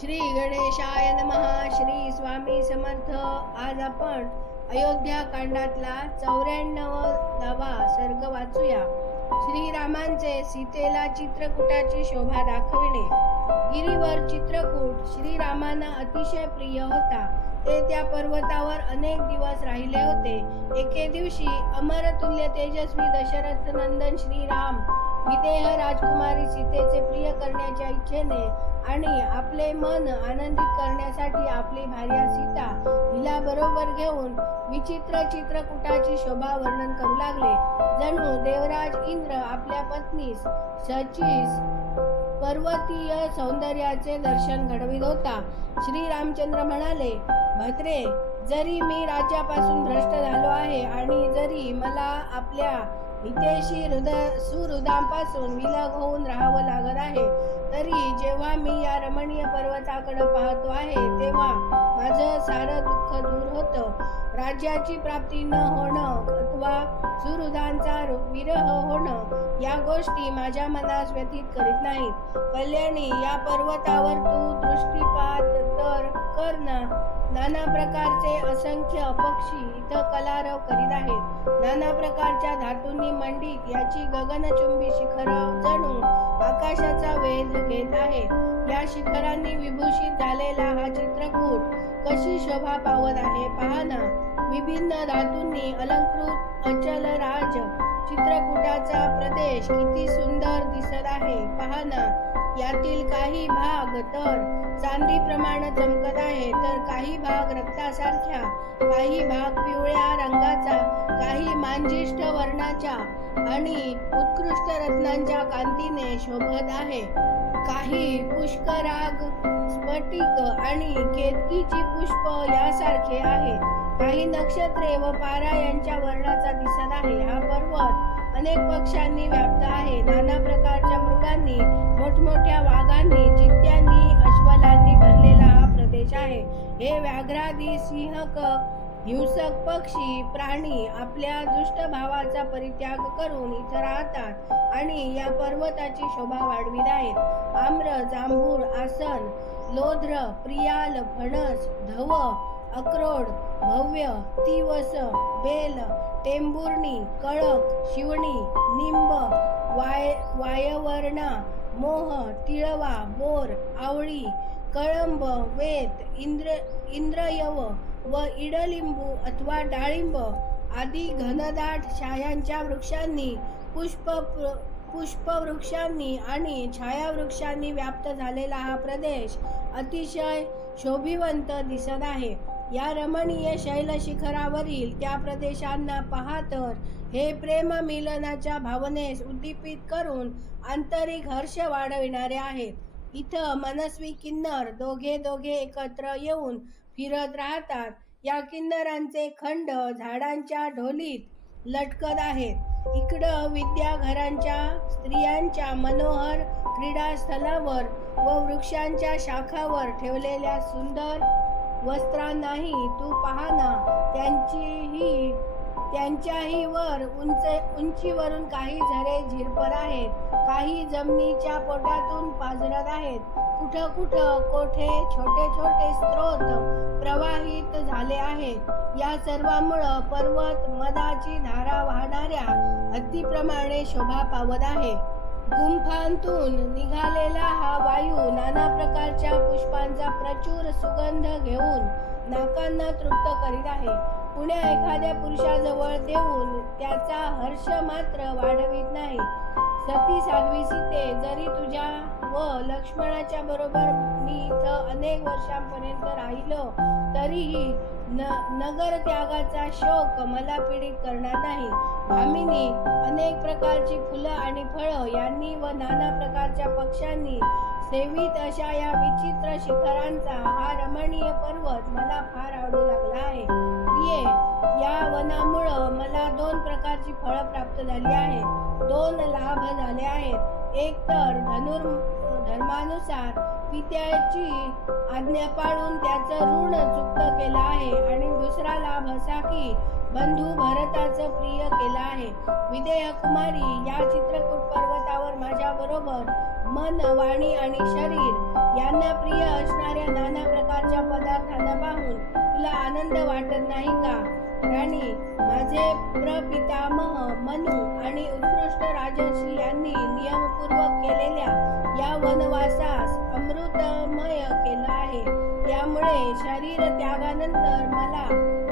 श्री गणेशाय नमः. श्री स्वामी समर्थ. आज आपण अयोध्या कांडातला चौऱ्याण्णवावा सर्ग वाचूया. श्रीरामांचे सीतेला चित्रकूटाची शोभा दाखविणे. गिरीवर चित्रकूट श्रीरामांना अतिशय प्रिय होता. ते त्या पर्वतावर अनेक दिवस राहिले होते. एके दिवशी अमरतुल्य तेजस्वी दशरथ नंदन श्रीराम विदेह राजकुमारी सीतेचे प्रिय करण्याच्या इच्छेने आणि आपले मन आनंदित करण्यासाठी आपली भार्या सीता हिला बरोबर घेऊन विचित्र चित्रकूटाची शोभा वर्णन करू लागले. जणू देवराज इंद्र आपल्या पत्नीस सचीस पर्वतीय सौंदर्याचे दर्शन घडवित होता. श्री रामचंद्र म्हणाले भद्रे जरी मी राज्यापासून भ्रष्ट झालो आहे आणि जरी मला आपल्या हितेशी हृदय सुहृदांपासून विलग होऊन राहावं लागत आहे. तरी जेव्हा मी या रमणीय पर्वताकडे पाहतो आहे तेव्हा माझं सारं दुःख दूर होतं. राज्याची प्राप्ती न होणं अथवा सुहृदांचा विरह होणं या गोष्टी माझ्या मनास व्यतीत करीत नाहीत. कल्याणी या पर्वतावर तू दृष्टीपात तर कर ना. नाना प्रकारचे असंख्य पक्षी इथं कलारव करीत आहेत. नाना प्रकारच्या धातूंनी मंडित याची गगनचुंबी शिखर जणू आकाशाचा वेध घेत आहेत. या शिखरांनी विभूषित झालेला हा चित्रकूट कशी शोभा पावत आहे पाहना विभिन्न धातूंनी अलंकृत अचल राज. चित्रकूटाचा प्रदेश किती सुंदर दिसत आहे पाहना ना. यातील काही भाग तर चांदीप्रमाणे चमकत आहे तर काही भाग रक्तासारख्या काही भाग पिवळ्या रंगाचा काही मांजिष्ठ वर्णाच्या आणि उत्कृष्ट रत्नांच्या कांतीने शोभत आहे. काही पुष्कराग स्फटिक आणि केतकीची पुष्प यासारखे आहे काही नक्षत्रे व पारा यांच्या वर्णाचा दिसत आहे. हा पर्वत अनेक पक्ष्यांनी व्याप्त आहे. नाना प्रकारच्या मृगांनी मोठमोठ्या वाघांनी चित्त्यांनी अश्वलांनी भरलेला हा प्रदेश आहे. हे व्याघ्रादी सिंहक हिंसक पक्षी प्राणी आपल्या दुष्ट भावाचा परित्याग करून इथं राहतात आणि या पर्वताची शोभा वाढवीत आहेत. आम्र जांभूळ आसन लोध्र प्रियाल फणस धव अक्रोड भव्य तिवस बेल टेंबुर्णी कळक शिवणी निंब वाय वायवर्णा मोह तिळवा बोर आवळी कळंब वेत इंद्र इंद्रयव व इडलिंबू अथवा डाळिंब आदी घनदाट छायांच्या वृक्षांनी पुष्प पुष्पवृक्षांनी आणि छायावृक्षांनी व्याप्त झालेला हा प्रदेश अतिशय शोभिवंत दिसत आहे. या रमणीय शैलशिखरावरील त्या प्रदेशांना पहा तर हे प्रेम मिलनाच्या भावनेस उद्दीपित करून आंतरिक हर्ष वाढविणारे आहेत. इथं मनस्वी किन्नर दोघे दोघे एकत्र येऊन फिरत राहतात. या किन्नरांचे खंड झाडांच्या ढोलीत लटकत आहेत. इकडं विद्याघरांच्या स्त्रियांच्या मनोहर क्रीडास्थलावर व वृक्षांच्या शाखावर ठेवलेल्या सुंदर वस्त्रांनाही तू पाहना ना. त्यांचीही त्यांच्याही वर उंच उंचीवरून काही झरे झिरपत आहेत. काही जमिनीच्या पोटातून पाझरत आहेत. कुठं कुठं कोठे छोटे छोटे स्रोत प्रवाहित झाले आहेत. या सर्वांमुळं पर्वत मदाची धारा वाहणाऱ्या हत्तीप्रमाणे शोभा पावत आहे. गुंफांतून निघालेला हा वायू नाना प्रकारच्या पुष्पांचा प्रचूर सुगंध घेऊन नाकांना तृप्त करीत आहे. पुण्या एखाद्या पुरुषाजवळ देऊन त्याचा हर्ष मात्र वाढवित नाही. सती साध्वी सीते जरी तुझ्या व लक्ष्मणाच्या बरोबर मी इथं अनेक वर्षांपर्यंत राहिलो तरीही न नगर त्यागाचा शोक मला पीडित करणार नाही. भामिनी अनेक प्रकारची फुलं आणि फळं यांनी व नाना प्रकारच्या पक्ष्यांनी सेवित अशा या विचित्र शिखरांचा हा रमणीय पर्वत मला फार आवडू लागला आहे. प्रिये या वनामुळं मला दोन प्रकारची फळं प्राप्त झाली आहेत. दोन लाभ झाले आहेत. एक तर धनुर धर्मानुसार पित्याची आज्ञा पाळून त्याचं ऋण चुक्त केलं आहे आणि दुसरा लाभ असा की बंधू भरताचं प्रिय केलं आहे. विदेह कुमारी या चित्रकूट पर्वतावर माझ्या बरोबर मन वाणी आणि शरीर यांना प्रिय असणाऱ्या नाना प्रकारच्या पदार्थांना पाहून तुला आनंद वाटत नाही का? राणी माझे प्रपितामह मनु आणि उत्कृष्ट राजर्षी यांनी नियमपूर्वक केलेल्या वनवासास अमृतमय केलं आहे. त्यामुळे शरीर त्यागानंतर मला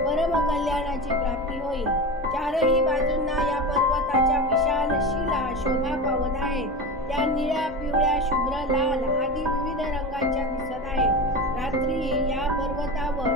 परम कल्याणाची प्राप्ती होईल. चारही बाजूंना या पर्वताच्या विशाल शिला शोभा पावत आहेत त्या निळ्या पिवळ्या शुभ्र लाल आदी विविध रंगांच्या दिसत आहेत रात्री या पर्वतावर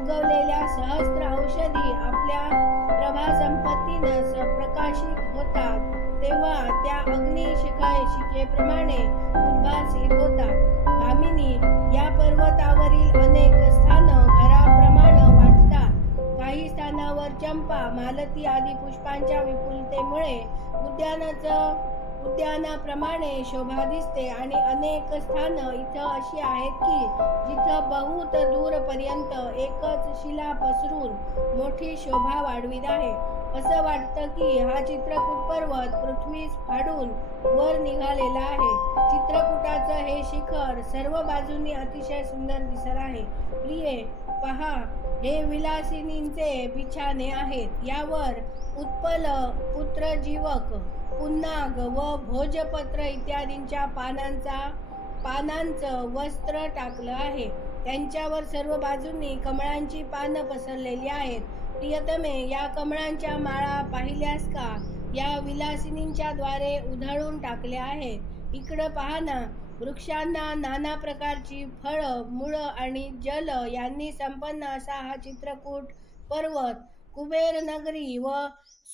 उगवलेल्या सहस्त्र औषधी आपल्या प्रभा संपत्तीनं स- प्रकाशित होतात. तेव्हा त्या अग्नी शिखा शिखेप्रमाणे उद्भासित होता. भामिनी या पर्वतावरील अनेक स्थान घराप्रमाणे वाटतात काही स्थानावर चंपा मालती आदी पुष्पांच्या विपुलतेमुळे उद्यानाचं उद्यानाप्रमाणे शोभा दिसते आणि अनेक स्थानं इथं अशी आहेत की जिथं बहुत दूरपर्यंत एकच शिला पसरून मोठी शोभा वाढवीत आहे. असं वाटतं की हा चित्रकूट पर्वत पृथ्वीस फाडून वर निघालेला आहे. चित्रकूटाचं हे शिखर सर्व बाजूंनी अतिशय सुंदर दिसत आहे. प्रिये पहा हे विलासिनींचे बिछाने आहेत. यावर उत्पल पुत्रजीवक पुन्नाग व भोजपत्र इत्यादींच्या पानांचा पानांचं वस्त्र टाकलं आहे. त्यांच्यावर सर्व बाजूंनी कमळांची पानं पसरलेली आहेत. प्रियतमे या कमळांच्या माळा पाहिल्यास का? या विलासिनींच्या द्वारे उधळून टाकल्या आहेत. इकडं पहा ना वृक्षांना नाना प्रकारची फळं मुळं आणि जल यांनी संपन्न असा हा चित्रकूट पर्वत. कुबेर नगरी व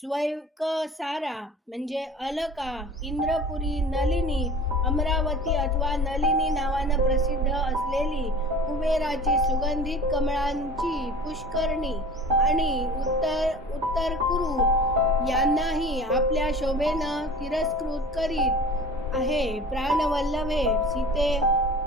स्वैकसारा म्हणजे अलका इंद्रपुरी नलिनी अमरावती अथवा नलिनी नावानं प्रसिद्ध असलेली कुबेराची सुगंधित कमळांची पुष्करणी आणि उत्तर उत्तर कुरु यांनाही आपल्या शोभेनं तिरस्कृत करीत आहे. प्राणवल्लभे सीते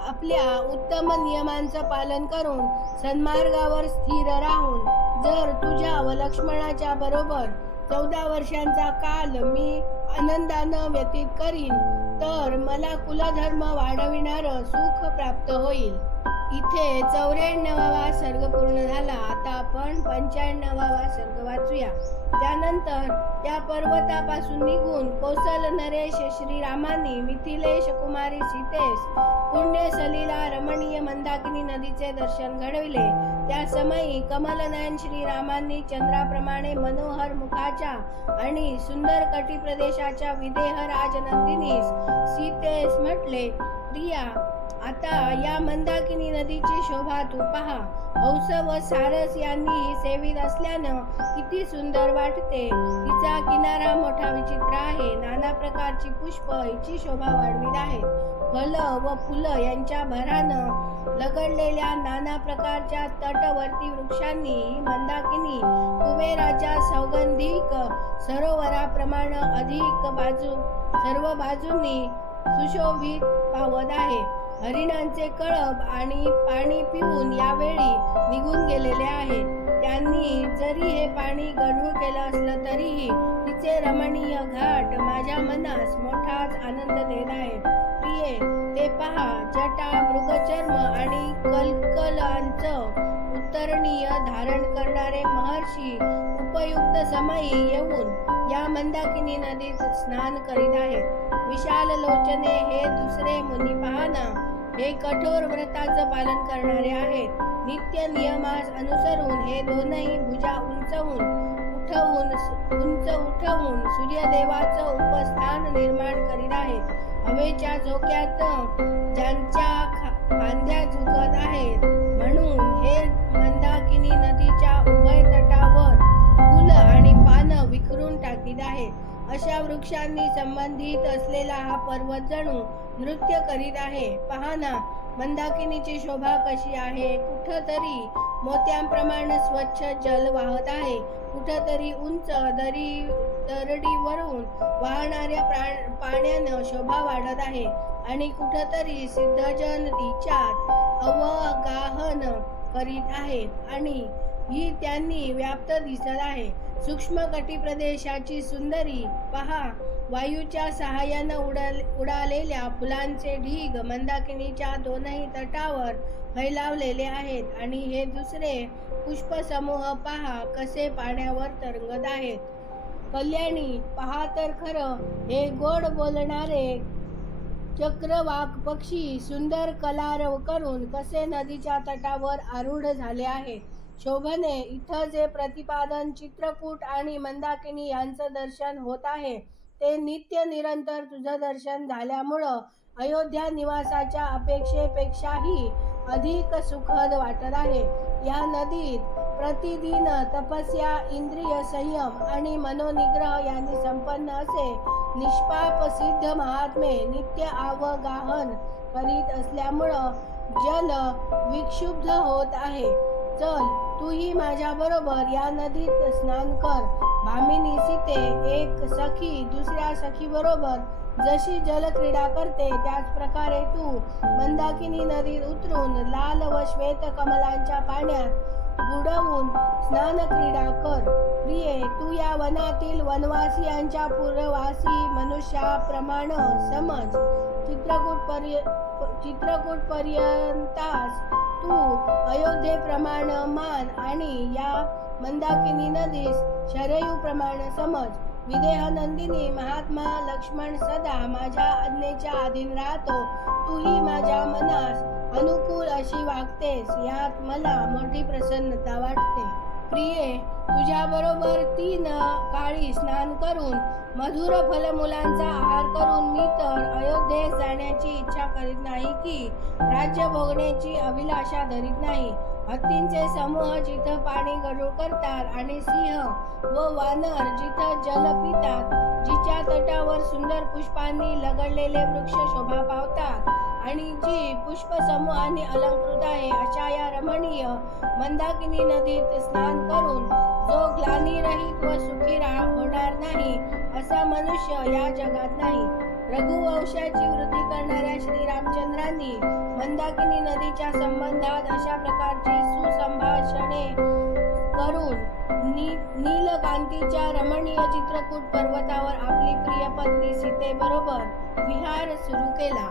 आपल्या उत्तम नियमांचं पालन करून सन्मार्गावर स्थिर राहून जर तुझ्या व लक्ष्मणाच्या बरोबर चौदा वर्षांचा काल मी आनंदानं व्यतीत करीन तर मला कुलधर्म वाढविणार सुख प्राप्त होईल. इथे चौऱ्याण्णवावा सर्ग पूर्ण झाला. आता आपण पंच्याण्णवावा सर्ग वाचूया. त्यानंतर त्या पर्वतापासून निघून कोसल नरेश श्रीरामांनी मिथिलेश कुमारी सीतेस पुण्य सलीला रमणीय मंदाकिनी नदीचे दर्शन घडविले. त्या समयी कमलनयन श्रीरामांनी चंद्राप्रमाणे मनोहर मुखाच्या आणि सुंदर कटी प्रदेशाच्या विदेह राजनंदिनीस सीतेस म्हटले प्रिया आता या मंदाकिनी नदीची शोभा तू पहा हंस व सारस यांनी ही सेवित असल्यानं किती सुंदर वाटते. तिचा किनारा मोठा विचित्र आहे. नाना प्रकारची पुष्प हिची शोभा वाढवीत आहेत. फल व फुलं यांच्या भरानं लगडलेल्या नाना प्रकारच्या तटवर्ती वृक्षांनी ही मंदाकिनी कुबेराच्या सौगंधिक सरोवराप्रमाणे अधिक बाजू सर्व बाजूंनी सुशोभित पावत आहे. हरिणांचे कळप आणि पाणी पिऊन यावेळी निघून गेलेले आहे. त्यांनी जरी हे पाणी गढूळ केलं असलं तरीही तिचे रमणीय घाट माझ्या मनास मोठाच आनंद देत आहे प्रिये ते पहा जटा मृगचर्म आणि कलकलांचं उत्तरणीय धारण करणारे महर्षी उपयुक्त समयी येऊन या मंदाकिनी नदीत स्नान करीत आहेत. विशाल लोचने हे दुसरे मुनी पाहना हे कठोर व्रताचं पालन करणारे आहेत. नित्य नियमास अनुसरून हे दोनही भुजा उंचवून उठवून उंच उठवून सूर्यदेवाचं उपस्थान निर्माण करीत आहेत हवेच्या झोक्यात ज्यांच्या खा- खांद्या झुकत आहेत म्हणून हे मंदाकिनी नदीच्या उभय तटावर फुलं आणि पानं विखरून टाकीत आहेत. अशा वृक्षांनी संबंधित असलेला हा पर्वत जणू नृत्य करीत आहे. पहा ना मंदाकिनीची शोभा कशी आहे? कुठंतरी मोत्यांप्रमाणे स्वच्छ जल वाहत आहे. कुठंतरी उंच दरी दरडीवरून वाहणाऱ्या प्राण पाण्यानं शोभा वाढत आहे. आणि कुठंतरी सिद्धजन तिच्यात अवगाहन करीत आहे आणि ही त्यांनी व्याप्त दिसत आहे. सूक्ष्म कटी प्रदेशाची सुंदरी पहा. वायूच्या सहाय्यानं उडाल उडालेल्या फुलांचे ढीग मंदाकिनीच्या दोनही तटावर फैलावलेले आहेत आणि हे दुसरे पुष्पसमूह पहा कसे पाण्यावर तरंगत आहेत. कल्याणी पहा तर खरं हे गोड बोलणारे चक्रवाक पक्षी सुंदर कलारव करून कसे नदीच्या तटावर आरूढ झाले आहेत. शोभने इथं जे प्रतिपादन चित्रकूट आणि मंदाकिनी यांचं दर्शन होत आहे ते नित्य निरंतर तुझं दर्शन झाल्यामुळं अयोध्या निवासाच्या अपेक्षेपेक्षाही अधिक सुखद वाटत आहे. या नदीत प्रतिदिन तपस्या इंद्रिय संयम आणि मनोनिग्रह यांनी संपन्न असे निष्पाप सिद्ध महात्मे नित्य आवगाहन करीत असल्यामुळं जल विक्षुब्ध होत आहे. चल तूही माझ्या बरोबर या नदीत स्नान कर. भामिनी सीते एक सखी दुसऱ्या सखी बरोबर जशी जलक्रीडा करते त्याच प्रकारे तू मंदाकिनी नदीत उतरून लाल व श्वेत कमलांच्या पाण्यात बुडवून स्नान क्रीडा कर. प्रिये तू या वनातील वनवासियांच्या पूर्ववासी मनुष्याप्रमाण समज. चित्रकूट पर्य चित्रकूट पर्यंतास तू अयोध्येप्रमाणे मान आणि या मंदाकिनी नदीस शरयू प्रमाण समज. विदेहनंदिनी महात्मा लक्ष्मण सदा माझ्या आज्ञेच्या अधीन राहतो. तूही माझ्या मनास अनुकूल अशी वागतेस यात मला मोठी प्रसन्नता वाटते. प्रिये त्याबरोबर तीन काळी स्नान करून मधुर फलमुलांचा आहार करून मी तर अयोध्येस जाण्याची इच्छा करीत नाही की राज्य भोगण्याची अभिलाषा धरीत नाही. हत्तींचे समूह जिथं पाणी गडूळ करतात आणि सिंह व वानर जिथं जल पितात जिच्या तटावर सुंदर पुष्पांनी लगडलेले वृक्ष शोभा पावतात. आणि जी पुष्प समूहाने अलंकृत आहे अशा या रमणीय मंदाकिनी नदीत स्नान करून जो ग्लानीरहित व सुखी होणार नाही असा मनुष्य या जगात नाही. रघुवंशाची वृद्धी करणाऱ्या श्रीरामचंद्रांनी मंदाकिनी नदीच्या संबंधात अशा प्रकारची सुसंभाषणे करून नी नीलकांतीच्या रमणीय चित्रकूट पर्वतावर आपली प्रिय पत्नी सीतेबरोबर विहार सुरू केला.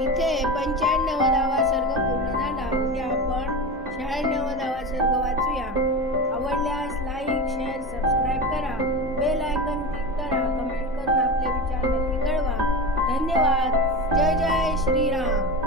इथे पंच्याण्णवदावा सर्ग पूर्ण झाला. उद्या आपण शहाण्णवदावा सर्ग वाचूया. आवडल्यास लाईक शेअर सबस्क्राईब करा. बेल आयकन क्लिक करा. कमेंट करून आपले विचार नक्की कळवा. धन्यवाद. जय जय श्रीराम.